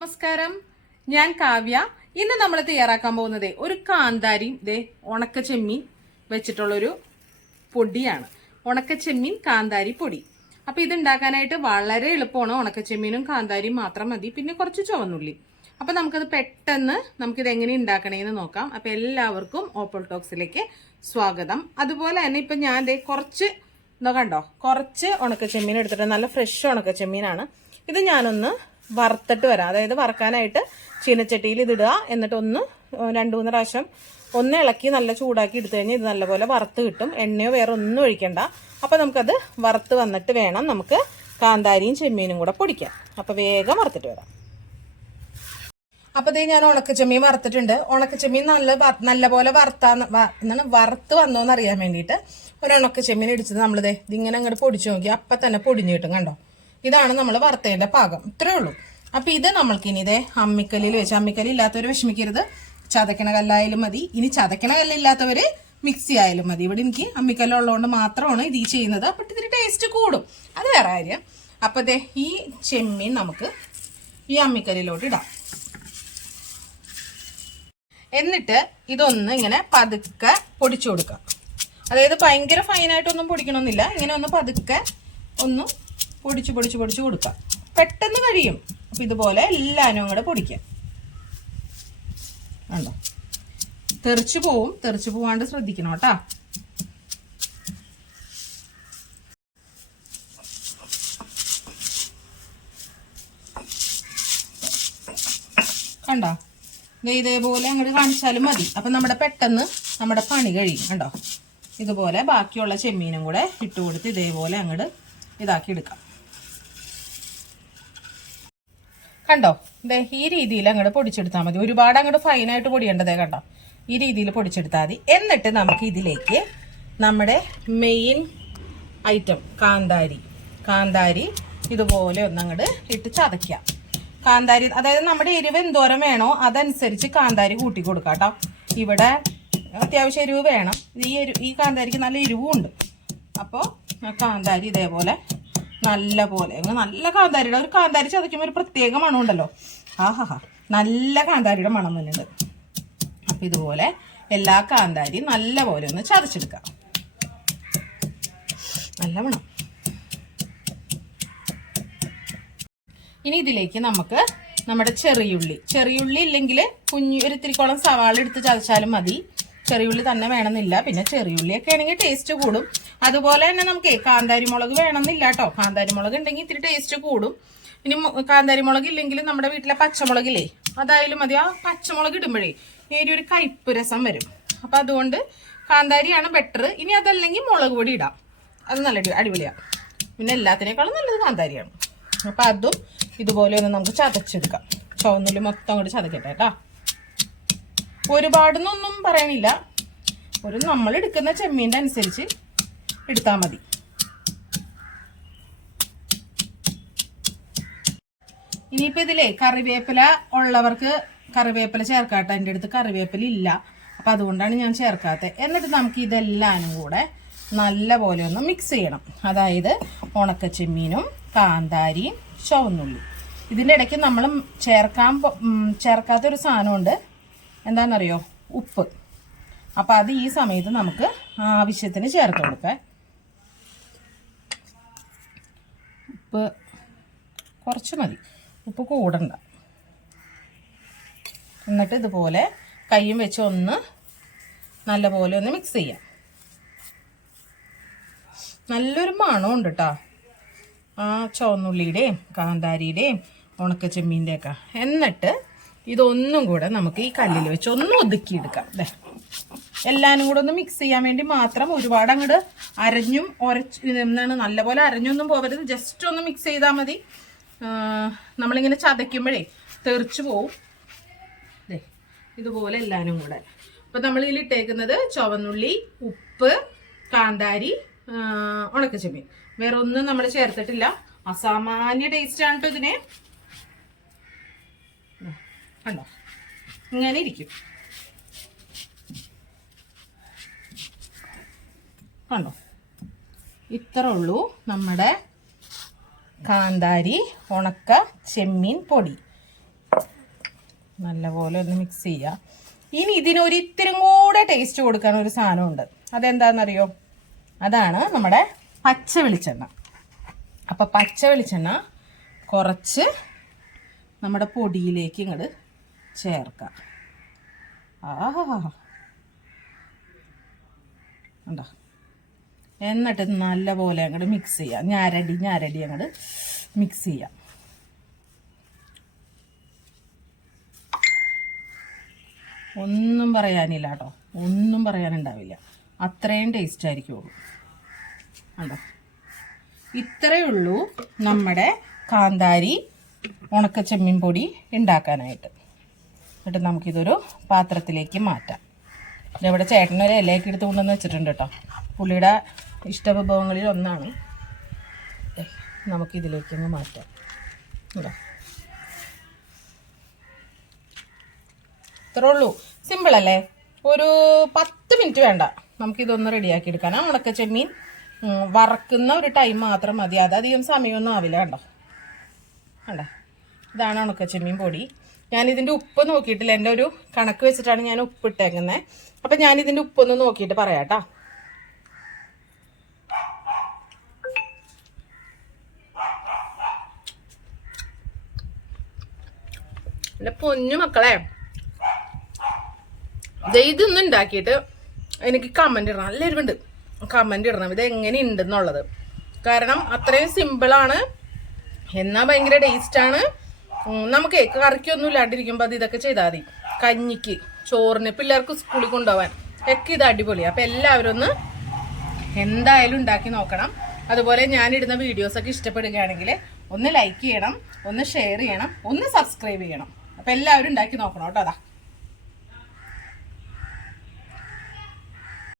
നമസ്കാരം. ഞാൻ കാവ്യ. ഇന്ന് നമ്മൾ തയ്യാറാക്കാൻ പോകുന്നത് ഒരു കാന്താരിയും ദേ ഉണക്ക ചെമ്മീൻ വെച്ചിട്ടുള്ളൊരു പൊടിയാണ്. ഉണക്ക ചെമ്മീൻ കാന്താരി പൊടി. അപ്പോൾ ഇത് ഉണ്ടാക്കാനായിട്ട് വളരെ എളുപ്പമാണ് ഉണക്ക ചെമ്മീനും കാന്താരിയും മാത്രം മതി. പിന്നെ കുറച്ച് ചുവന്നുള്ളി. അപ്പൊ നമുക്കത് പെട്ടെന്ന് നമുക്കിത് എങ്ങനെ ഉണ്ടാക്കണേന്ന് നോക്കാം. അപ്പോൾ എല്ലാവർക്കും ഓപ്പൾ ടോക്സിലേക്ക് സ്വാഗതം. അതുപോലെ തന്നെ ഇപ്പൊ ഞാൻ ദേ കുറച്ച് കണ്ടോ കുറച്ച് ഉണക്ക ചെമ്മീൻ എടുത്തിട്ട് നല്ല ഫ്രഷ് ഉണക്ക ചെമ്മീനാണ് ഇത് ഞാനൊന്ന് വറുത്തിട്ട് വരാം. അതായത് വറക്കാനായിട്ട് ചീനച്ചട്ടിയിൽ ഇതിടുക എന്നിട്ട് ഒന്ന് രണ്ട് മൂന്ന് പ്രാവശ്യം ഒന്ന് ഇളക്കി നല്ല ചൂടാക്കി എടുത്തു കഴിഞ്ഞാൽ ഇത് നല്ലപോലെ വറുത്ത് കിട്ടും. എണ്ണയോ വേറെ ഒന്നും ഒഴിക്കണ്ട. അപ്പോൾ നമുക്കത് വറുത്ത് വന്നിട്ട് വേണം നമുക്ക് കാന്താരിയും ചെമ്മീനും കൂടെ പൊടിക്കാം. അപ്പോൾ വേഗം വറുത്തിട്ട് വരാം. അപ്പോൾ ഇതേ ഞാൻ ഉണക്കച്ചെമ്മീൻ വറുത്തിട്ടുണ്ട്. ഉണക്കച്ചെമ്മീൻ നല്ല നല്ലപോലെ വറുത്താന്ന് എന്താണ് വറുത്ത് വന്നോന്ന് അറിയാൻ വേണ്ടിയിട്ട് ഒരു ഉണക്കച്ചെമ്മീൻ ഇടിച്ചത് നമ്മളിതേ ഇതിങ്ങനെ അങ്ങോട്ട് പൊടിച്ചു നോക്കി. അപ്പം തന്നെ പൊടിഞ്ഞു കിട്ടും കണ്ടോ? ഇതാണ് നമ്മൾ വറുത്തതിന്റെ പാകം. ഇത്രയേ ഉള്ളൂ. അപ്പൊ ഇത് നമ്മൾക്കിനി ഇതേ അമ്മിക്കല്ലിൽ വെച്ച് അമ്മിക്കല്ല് ഇല്ലാത്തവർ വിഷമിക്കരുത്. ചതക്കണ കല്ലായാലും മതി. ഇനി ചതക്കണ കല്ലില്ലാത്തവർ മിക്സി ആയാലും മതി. ഇവിടെ എനിക്ക് അമ്മിക്കല്ലുള്ളതുകൊണ്ട് മാത്രമാണ് ഇത് ചെയ്യുന്നത്. അപ്പൊ ഇതിന് ടേസ്റ്റ് കൂടും. അത് വേറെ കാര്യം. അപ്പൊ അതെ ഈ ചെമ്മീൻ നമുക്ക് ഈ അമ്മിക്കല്ലിലോട്ട് ഇടാം. എന്നിട്ട് ഇതൊന്ന് ഇങ്ങനെ പതുക്കെ പൊടിച്ചു കൊടുക്കാം. അതായത് ഭയങ്കര ഫൈനായിട്ടൊന്നും പൊടിക്കണമെന്നില്ല. ഇങ്ങനെ ഒന്ന് പതുക്കെ ഒന്ന് പൊടിച്ച് പൊടിച്ച് പൊടിച്ച് കൊടുക്കാം. പെട്ടെന്ന് കഴിയും. അപ്പം ഇതുപോലെ എല്ലാവരും കൂടെ പൊടിക്കാം. കണ്ടോ? തെറിച്ചു പോവും. തെറിച്ചു പോവാണ്ട് ശ്രദ്ധിക്കണം കേട്ടാ. കണ്ടോ? ഇതേപോലെ അങ്ങോട്ട് കാണിച്ചാലും മതി. അപ്പം നമ്മുടെ പെട്ടെന്ന് നമ്മുടെ പണി കഴിയും. കണ്ടോ? ഇതുപോലെ ബാക്കിയുള്ള ചെമ്മീനും കൂടെ ഇട്ട് കൊടുത്ത് ഇതേപോലെ അങ്ങോട്ട് ഇതാക്കി എടുക്കാം. കണ്ടോ? ദേ ഈ രീതിയിൽ അങ്ങോട്ട് പൊടിച്ചെടുത്താൽ മതി. ഒരുപാട് അങ്ങോട്ട് ഫൈനായിട്ട് പൊടിയേണ്ടതേ കണ്ടോ? ഈ രീതിയിൽ പൊടിച്ചെടുത്താൽ മതി. എന്നിട്ട് നമുക്ക് ഇതിലേക്ക് നമ്മുടെ മെയിൻ ഐറ്റം കാന്താരി. കാന്താരി ഇതുപോലെ ഒന്നങ്ങോട്ട് ഇട്ട് ചതയ്ക്കാം. കാന്താരി അതായത് നമ്മുടെ എരിവ് എന്തോരം വേണോ അതനുസരിച്ച് കാന്താരി കൂട്ടി കൊടുക്കാം കേട്ടോ ഇവിടെ അത്യാവശ്യം എരിവ് വേണം. ഈ എരി ഈ കാന്താരിക്ക് നല്ല എരിവും ഉണ്ട് അപ്പോൾ കാന്താരി ഇതേപോലെ നല്ല പോലെ നല്ല കാന്താരിയുടെ ഒരു കാന്താരി ചതയ്ക്കുമ്പോൾ ഒരു പ്രത്യേക മണമുണ്ടല്ലോ. ആഹാ നല്ല കാന്താരിയുടെ മണം തന്നെയുണ്ട്. അപ്പം ഇതുപോലെ എല്ലാ കാന്താരിയും നല്ല പോലെ ഒന്ന് ചതച്ചെടുക്കാം. നല്ല മണം. ഇനി ഇതിലേക്ക് നമുക്ക് നമ്മുടെ ചെറിയുള്ളി. ചെറിയുള്ളി ഇല്ലെങ്കിൽ കുഞ്ഞു ഒരു ഇത്തിരിക്കോളം സവാള എടുത്ത് ചതച്ചാലും മതി. ചെറിയുള്ളി തന്നെ വേണമെന്നില്ല. പിന്നെ ചെറിയുള്ളിയൊക്കെ ആണെങ്കിൽ ടേസ്റ്റ് കൂടും. അതുപോലെ തന്നെ നമുക്ക് കാന്താരി മുളക് വേണമെന്നില്ല കേട്ടോ. കാന്താരി മുളക് ഉണ്ടെങ്കിൽ ഇത്തിരി ടേസ്റ്റ് കൂടും. ഇനി കാന്താരിമുളക് കാന്താരി മുളക് ഇല്ലെങ്കിൽ നമ്മുടെ വീട്ടിലെ പച്ചമുളകില്ലേ അതായാലും മതി. ആ പച്ചമുളക് ഇടുമ്പോഴേ ഏരി ഒരു കയ്പ്പ് രസം വരും. അപ്പം അതുകൊണ്ട് കാന്താരിയാണ് ബെറ്റർ ഇനി അതല്ലെങ്കിൽ മുളക് പൊടി ഇടാം. അത് നല്ല അടി- അടിപൊളിയാണ് പിന്നെ എല്ലാത്തിനേക്കാളും നല്ലത് കാന്താരിയാണ്. അപ്പം അതും ഇതുപോലെ ഒന്ന് നമുക്ക് ചതച്ചെടുക്കാം. ചുവന്നുള്ളി മൊത്തം അങ്ങോട്ട് ചതക്കട്ടെ കേട്ടോ. ഒരുപാടൊന്നും പറയണില്ല. ഒരു നമ്മൾ എടുക്കുന്ന ചെമ്മീന്റെ അനുസരിച്ച് എടുത്താൽ മതി. ഇനിയിപ്പോൾ ഇതിലേ കറിവേപ്പില ഉള്ളവർക്ക് കറിവേപ്പില ചേർക്കാട്ടോ. എന്റെ അടുത്ത് കറിവേപ്പില ഇല്ല. അപ്പം അതുകൊണ്ടാണ് ഞാൻ ചേർക്കാത്തത് എന്നിട്ട് നമുക്ക് ഇതെല്ലാനും കൂടെ നല്ല പോലെ ഒന്ന് മിക്സ് ചെയ്യണം. അതായത് ഉണക്ക ചെമ്മീനും കാന്താരിയും ചുവന്നുള്ളി ഇതിന്റെ ഇടയ്ക്ക് നമ്മൾ ചേർക്കാൻ ചേർക്കാത്തൊരു സാധനമുണ്ട്. എന്താണെന്നറിയോ? ഉപ്പ്. അപ്പം അത് ഈ സമയത്ത് നമുക്ക് ആവശ്യത്തിന് ചേർത്ത് കൊടുക്കാം. ഉപ്പ് കുറച്ച് മതി. ഉപ്പ് കൂടണ്ട. എന്നിട്ട് ഇതുപോലെ കൈയും വെച്ച് ഒന്ന് നല്ലപോലെ ഒന്ന് മിക്സ് ചെയ്യാം. നല്ലൊരു മണമുണ്ട് കേട്ടോ ആ ചുവന്നുള്ളിയുടെയും കാന്താരിയുടെയും ഉണക്ക ചെമ്മീന്റെ എന്നിട്ട് ഇതൊന്നും കൂടെ നമുക്ക് ഈ കല്ലിൽ വെച്ച് ഒന്ന് ഒതുക്കിയെടുക്കാം. അല്ലേ എല്ലാനും കൂടെ ഒന്ന് മിക്സ് ചെയ്യാൻ വേണ്ടി മാത്രം ഒരുപാട് അങ്ങോട്ട് അരഞ്ഞും ഉരച്ച് എന്താണ് നല്ലപോലെ അരഞ്ഞൊന്നും പോകരുത് ജസ്റ്റ് ഒന്ന് മിക്സ് ചെയ്താൽ മതി. നമ്മളിങ്ങനെ ചതയ്ക്കുമ്പോഴേ തെറിച്ച് പോവും. ദേ ഇതുപോലെ എല്ലാനും കൂടെ. അപ്പം നമ്മൾ ഇതിൽ ഇട്ടേക്കുന്നത് ചുവന്നുള്ളി ഉപ്പ് കാന്താരി ഉണക്കച്ചെമ്മീൻ. വേറെ ഒന്നും നമ്മൾ ചേർത്തിട്ടില്ല. അസാമാന്യ ടേസ്റ്റാണ് ഇതിന്. കണ്ടോ? ഇങ്ങനെ ഇരിക്കും. കണ്ടോ? ഇത്ര ഉള്ളൂ നമ്മുടെ കാന്താരി ഉണക്ക ചെമ്മീൻ പൊടി. നല്ലപോലെ ഒന്ന് മിക്സ് ചെയ്യുക ഇനി ഇതിനൊരു ഇത്തിരി കൂടെ ടേസ്റ്റ് കൊടുക്കാൻ ഒരു സാധനമുണ്ട്. അതെന്താണെന്നറിയോ? അതാണ് നമ്മുടെ പച്ച വെളിച്ചെണ്ണ. അപ്പം പച്ച വെളിച്ചെണ്ണ കുറച്ച് നമ്മുടെ പൊടിയിലേക്ക് ഇങ്ങോട്ട് ചേർക്കാം. ആഹാ. ഉണ്ടോ? എന്നിട്ട് നല്ലപോലെ അങ്ങോട്ട് മിക്സ് ചെയ്യാം. ഞാരടി ഞാരടി അങ്ങോട്ട് മിക്സ് ചെയ്യാം. ഒന്നും പറയാനില്ല കേട്ടോ. ഒന്നും പറയാനുണ്ടാവില്ല. അത്രയും ടേസ്റ്റ് ആയിരിക്കുള്ളൂ. ഉണ്ടോ? ഇത്രയേ ഉള്ളൂ നമ്മുടെ കാന്താരി ഉണക്ക ചെമ്മീൻ പൊടി ഉണ്ടാക്കാനായിട്ട്. എന്നിട്ട് നമുക്കിതൊരു പാത്രത്തിലേക്ക് മാറ്റാം. ഇവിടെ ചേട്ടനൊരു ഇലയൊക്കെ എടുത്ത് കൊണ്ടുവന്ന് വെച്ചിട്ടുണ്ട് കേട്ടോ. പുള്ളിയുടെ ഇഷ്ടവിഭവങ്ങളിൽ ഒന്നാണ്. നമുക്കിതിലേക്ക് അങ്ങ് മാറ്റാം. കേട്ടോ ഇത്രേ ഉള്ളൂ. സിമ്പിൾ അല്ലേ? ഒരു പത്ത് മിനിറ്റ് വേണ്ട. നമുക്കിതൊന്ന് റെഡിയാക്കി എടുക്കാൻ ആ ഉണക്ക ചെമ്മീൻ വറക്കുന്ന ഒരു ടൈം മാത്രം മതി. അതധികം സമയമൊന്നും ആവില്ല കണ്ടോ? കണ്ടോ? ഇതാണ് ഉണക്ക ചെമ്മീൻ പൊടി. ഞാൻ ഇതിന്റെ ഉപ്പ് നോക്കിയിട്ടില്ല. എന്റെ ഒരു കണക്ക് വെച്ചിട്ടാണ് ഞാൻ ഉപ്പ് ഇട്ടേക്കുന്നത് അപ്പം ഞാൻ ഇതിന്റെ ഉപ്പൊന്ന് നോക്കിയിട്ട് പറയാം കേട്ടോ എന്റെ പൊന്നു മക്കളെ. ഇതൊന്നും ഉണ്ടാക്കിയിട്ട് എനിക്ക് കമന്റ് ഇടണം. നല്ല എരിവുണ്ട്. കമന്റ് ഇടണം. ഇത് എങ്ങനെ ഉണ്ടെന്നുള്ളത് കാരണം അത്രയും സിമ്പിളാണ് എന്നാ ഭയങ്കര ടേസ്റ്റാണ് നമുക്ക് കറിക്കൊന്നും ഇല്ലാണ്ടിരിക്കുമ്പോൾ അത് ഇതൊക്കെ ചെയ്താൽ മതി. കഞ്ഞിക്ക് ചോറിന് പിള്ളേർക്ക് സ്കൂളിൽ കൊണ്ടുപോകാൻ ഒക്കെ ഇത് അടിപൊളി അപ്പം എല്ലാവരും ഒന്ന് എന്തായാലും ഉണ്ടാക്കി നോക്കണം. അതുപോലെ ഞാനിടുന്ന വീഡിയോസൊക്കെ ഇഷ്ടപ്പെടുകയാണെങ്കിൽ ഒന്ന് ലൈക്ക് ചെയ്യണം ഒന്ന് ഷെയർ ചെയ്യണം ഒന്ന് സബ്സ്ക്രൈബ് ചെയ്യണം. അപ്പം എല്ലാവരും ഉണ്ടാക്കി നോക്കണം കേട്ടോ അതാ.